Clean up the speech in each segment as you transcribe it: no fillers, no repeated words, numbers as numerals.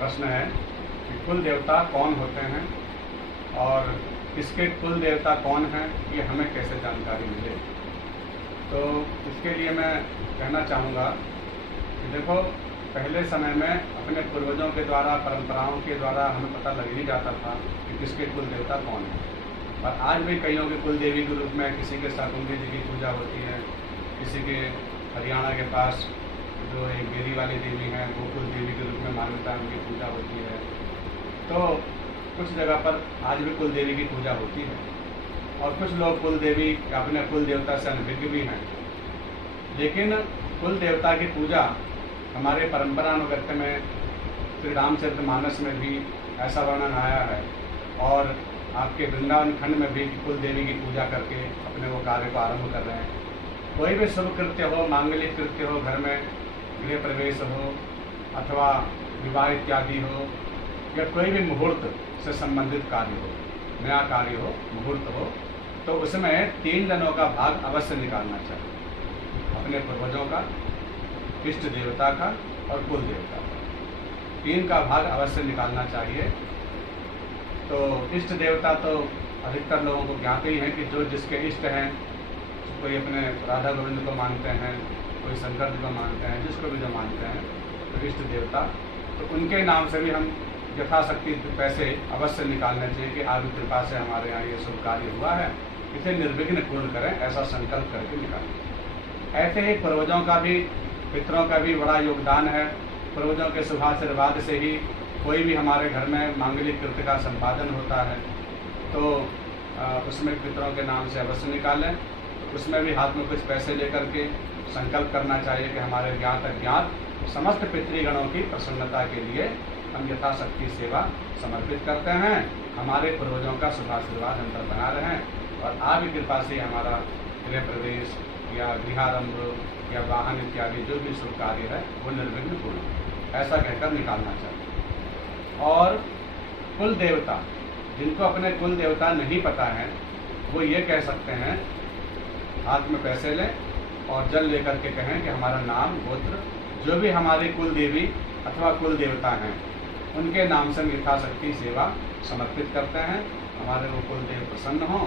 प्रश्न है कि कुल देवता कौन होते हैं और इसके कुल देवता कौन हैं, ये हमें कैसे जानकारी मिले। तो इसके लिए मैं कहना चाहूँगा कि देखो, पहले समय में अपने पूर्वजों के द्वारा, परंपराओं के द्वारा हमें पता लग ही जाता था कि किसके कुल देवता कौन है। और आज भी कईयों के कुल देवी के रूप में किसी के शाकुंभरी जी की पूजा होती है, किसी के हरियाणा के पास जो एक बेरी वाली देवी हैं वो कुल देवी के रूप में मान्यता उनकी पूजा होती है। तो कुछ जगह पर आज भी कुल देवी की पूजा होती है और कुछ लोग कुल देवी अपने कुल देवता से अनभिज्ञ भी हैं। लेकिन कुल देवता की पूजा हमारे परंपरानुगत्य में श्री रामचरितमानस में भी ऐसा वर्णन आया है और आपके वृंदावन खंड में भी कुल देवी की पूजा करके अपने वो कार्य को आरंभ कर रहे हैं। कोई भी शुभ कृत्य हो, मांगलिक कृत्य हो, घर में गृह प्रवेश हो अथवा विवाह इत्यादि हो या कोई भी मुहूर्त से संबंधित कार्य हो, नया कार्य हो, मुहूर्त हो, तो उसमें 3 दिनों का भाग अवश्य निकालना चाहिए। अपने पूर्वजों का, इष्ट देवता का और कुल देवता का 3 का भाग अवश्य निकालना चाहिए। तो इष्ट देवता तो अधिकतर लोगों को ज्ञात ही है कि जो जिसके इष्ट हैं, कोई अपने राधा गोविंद को मानते हैं, कोई शंकर जी को मानते हैं, जिसको भी जो मानते हैं तो इष्ट देवता, तो उनके नाम से भी हम यथाशक्ति पैसे अवश्य निकालने चाहिए कि आपकी कृपा से हमारे यहाँ ये शुभ कार्य हुआ है, इसे निर्विघ्न पूर्ण करें, ऐसा संकल्प करके निकालें। ऐसे ही पूर्वजों का भी, पितरों का भी बड़ा योगदान है। पूर्वजों के शुभाशीर्वाद से ही कोई भी हमारे घर में मांगलिक कृत्य का संपादन होता है, तो उसमें पितरों के नाम से अवश्य निकालें। उसमें भी हाथ में कुछ पैसे लेकर के संकल्प करना चाहिए कि हमारे ज्ञात अज्ञात समस्त पितृगणों की प्रसन्नता के लिए हम यथाशक्ति सेवा समर्पित करते हैं, हमारे पूर्वजों का शुभाशीर्वाद हम पर बना रहें और आपकी कृपा से हमारा गृह प्रवेश या गृहारंभ या वाहन इत्यादि जो भी शुभ कार्य है वो निर्विघ्न पूर्ण, ऐसा कहकर निकालना चाहिए। और कुल देवता, जिनको अपने कुल देवता नहीं पता है, वो ये कह सकते हैं, हाथ में पैसे लें और जल लेकर के कहें कि हमारा नाम, गोत्र, जो भी हमारी कुल देवी अथवा कुल देवता हैं उनके नाम से हम यथाशक्ति सेवा समर्पित करते हैं, हमारे वो कुल देव प्रसन्न हों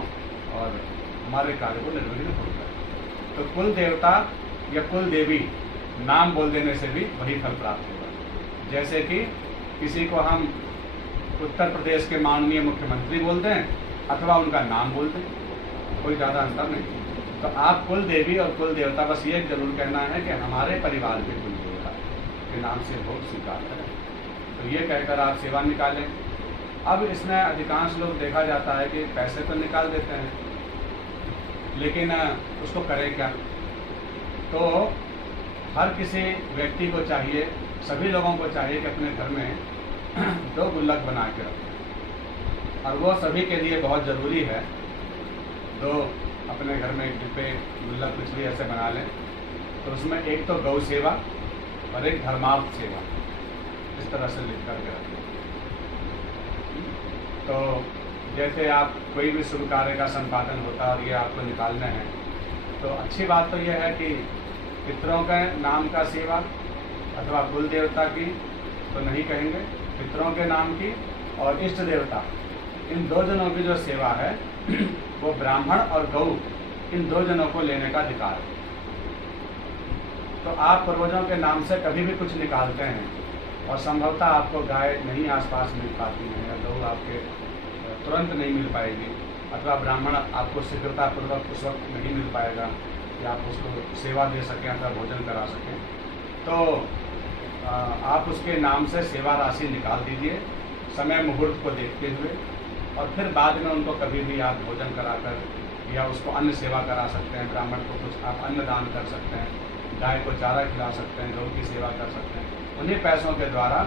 और हमारे कार्य को निर्विघ्न पूर्ण करें। तो कुल देवता या कुल देवी नाम बोल देने से भी वही फल प्राप्त होगा। जैसे कि किसी को हम उत्तर प्रदेश के माननीय मुख्यमंत्री बोल दें अथवा उनका नाम बोल दें, कोई ज़्यादा अंतर नहीं। तो आप कुल देवी और कुल देवता बस ये जरूर कहना है कि हमारे परिवार के कुल देवता के नाम से भोग स्वीकार करें, तो ये कहकर आप सेवा निकालें। अब इसमें अधिकांश लोग देखा जाता है कि पैसे तो निकाल देते हैं, लेकिन उसको करें क्या। तो हर किसी व्यक्ति को चाहिए, सभी लोगों को चाहिए कि अपने घर में 2 गुल्लक बना के रखें और वो सभी के लिए बहुत ज़रूरी है। 2 अपने घर में एक डिब्बे गुल्लक कुछ भी ऐसे बना लें, तो उसमें एक तो गौ सेवा और एक धर्मार्थ सेवा, इस तरह से लिख करके रखें। तो जैसे आप कोई भी शुभ कार्य का संपादन होता है और ये आपको निकालने हैं, तो अच्छी बात तो यह है कि पितरों के नाम का सेवा अथवा कुल देवता की तो नहीं कहेंगे, पितरों के नाम की और इष्ट देवता, इन 2 जनों की जो सेवा है वो ब्राह्मण और गौ, इन 2 जनों को लेने का अधिकार है। तो आप पूर्वजों के नाम से कभी भी कुछ निकालते हैं और संभवतः आपको गाय नहीं आसपास मिल पाती है या गौ आपके तुरंत नहीं मिल पाएगी अथवा ब्राह्मण आपको शीघ्रतापूर्वक उस वक्त नहीं मिल पाएगा कि आप उसको सेवा दे सकें अथवा भोजन करा सकें, तो आप उसके नाम से सेवा राशि निकाल दीजिए समय मुहूर्त को देखते हुए, और फिर बाद में उनको कभी भी आप भोजन कराकर या उसको अन्न सेवा करा सकते हैं। ब्राह्मण को कुछ आप अन्न दान कर सकते हैं, गाय को चारा खिला सकते हैं, गौ की सेवा कर सकते हैं। उन्हीं पैसों के द्वारा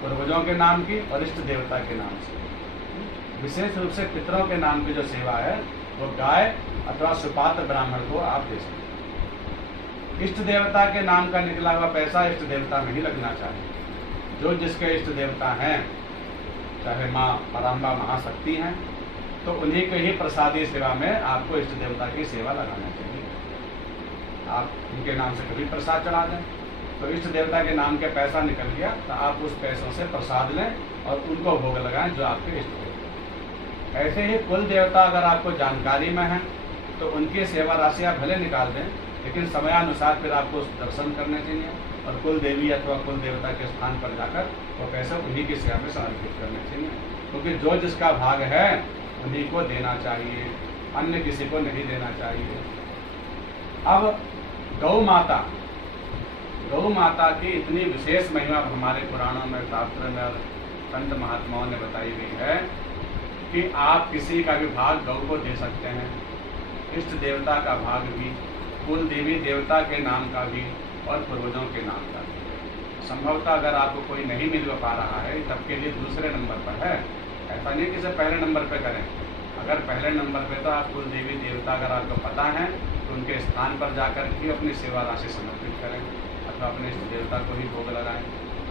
पूर्वजों के नाम की और इष्ट देवता के नाम से, विशेष रूप से पितरों के नाम की जो सेवा है वो गाय अथवा सुपात्र ब्राह्मण को आप दे सकते हैं। इष्ट देवता के नाम का निकला हुआ पैसा इष्ट देवता में ही लगना चाहिए। जो जिसके इष्ट देवता हैं, चाहे माँ पराम्बा महाशक्ति हैं, तो उन्हीं के ही प्रसादी सेवा में आपको इष्ट देवता की सेवा लगाना चाहिए। आप उनके नाम से कभी प्रसाद चढ़ा दें तो इष्ट देवता के नाम के पैसा निकल गया तो आप उस पैसों से प्रसाद लें और उनको भोग लगाएं जो आपके इष्ट देवता। ऐसे ही कुल देवता अगर आपको जानकारी में है तो उनकी सेवा राशि आप भले निकाल दें, लेकिन समयानुसार फिर आपको दर्शन करने चाहिए और कुल देवी अथवा कुल देवता के स्थान पर जाकर वो पैसा उन्हीं की सेवा में समर्पित करने चाहिए, क्योंकि जो जिसका भाग है उन्हीं को देना चाहिए, अन्य किसी को नहीं देना चाहिए। अब गौ माता की इतनी विशेष महिमा हमारे पुराणों में, शास्त्र में और संत महात्माओं ने बताई गई है कि आप किसी का भी भाग गौ को दे सकते हैं, इष्ट देवता का भाग भी, कुल देवी देवता के नाम का भी और पूर्वजों के नाम का भी। संभवतः अगर आपको कोई नहीं मिल पा रहा है तब के लिए दूसरे नंबर पर है, ऐसा नहीं कि सिर्फ पहले नंबर पर करें। अगर पहले नंबर पे तो आप कुल देवी देवता अगर आपको पता है तो उनके स्थान पर जाकर भी अपनी सेवा राशि समर्पित करें अथवा अपने इष्ट देवता को ही भोग लगाएं।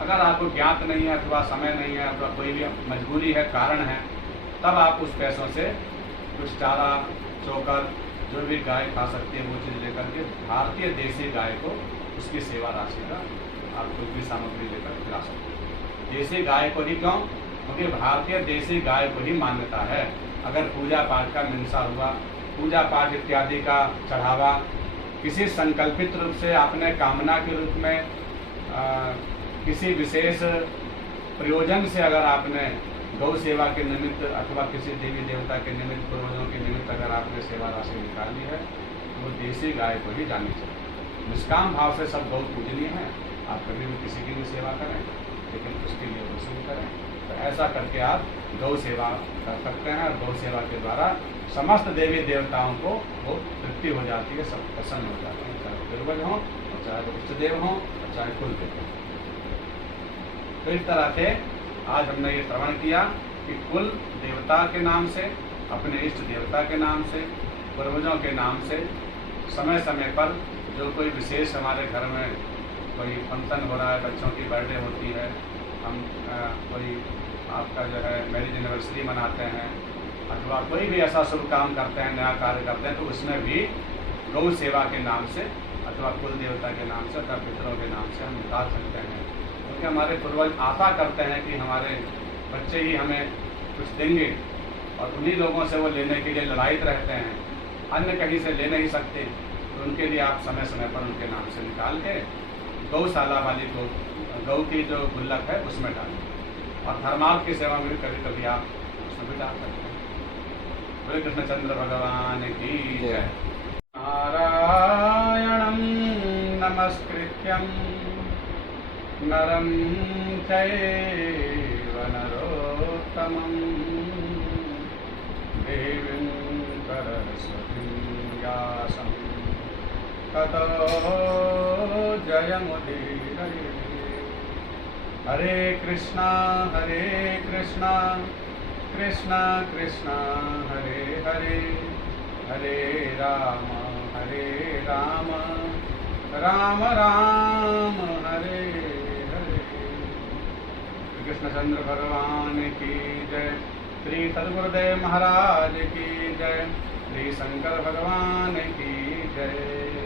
अगर आपको ज्ञात नहीं है अथवा समय नहीं है अथवा कोई भी मजबूरी है, कारण है, तब आप उस पैसों से कुछ चारा, चोकर, जो भी गाय खा सकती है वो चीज़ लेकर के भारतीय देसी गाय को उसकी सेवा राशि का आप कुछ भी सामग्री लेकर खिला सकते हैं। देसी गाय को ही क्यों? क्योंकि भारतीय देसी गाय को ही मान्यता है। अगर पूजा पाठ का मिंसा हुआ, पूजा पाठ इत्यादि का चढ़ावा, किसी संकल्पित रूप से आपने कामना के रूप में किसी विशेष प्रयोजन से अगर आपने गौ सेवा के निमित्त अथवा किसी देवी देवता के निमित्त, पूर्वजों के निमित्त अगर आपने सेवा राशि निकाली है तो वो देसी गाय को ही जानी चाहिए। निष्काम भाव से सब गौ पूजनीय है, आप कभी भी किसी की भी सेवा करें, लेकिन उसके लिए वसूल करें। तो ऐसा करके आप गौ सेवा कर सकते हैं और गौ सेवा के द्वारा समस्त देवी देवताओं को वो तृप्ति हो जाती है, सब प्रसन्न हो जाते हैं, चाहे पूर्वज हों और चाहे इष्ट देव हों और चाहे कुल देव हों। तो इस तरह से आज हमने ये श्रवण किया कि कुल देवता के नाम से, अपने इष्ट देवता के नाम से, पूर्वजों के नाम से समय समय पर जो कोई विशेष हमारे घर में कोई फंक्शन हो रहा है, बच्चों की बर्थडे होती है, हम कोई आपका जो है मैरिज एनिवर्सरी मनाते हैं अथवा कोई भी ऐसा शुभ काम करते हैं, नया कार्य करते हैं, तो उसमें भी गौ सेवा के नाम से अथवा कुल देवता के नाम से अथवा पितरों के नाम से हम निकाल सकते हैं। क्योंकि हमारे पूर्वज आशा करते हैं कि हमारे बच्चे ही हमें कुछ देंगे और उन्हीं लोगों से वो लेने के लिए ललायित रहते हैं, अन्य कहीं से ले नहीं सकते। तो उनके लिए आप समय समय पर उनके नाम से निकाल के गौशाला वाली गौ की जो गुल्लक है उसमें डालें और धर्मार्थ की सेवा में भी कभी कभी आप उसमें भी डाल सकते हैं। बोले कृष्णचंद्र भगवान की जय। नारायणं नमस्कृत्यं नरं चैव नरोत्तमं देवीं सरस्वतीं व्यासं ततो जयमुदीरये। हरे कृष्णा कृष्णा कृष्णा हरे हरे, हरे राम राम राम हरे हरे। कृष्णचंद्र भगवान की जय। श्री सद्गुरुदेव महाराज की जय। श्री शंकर भगवान की जय।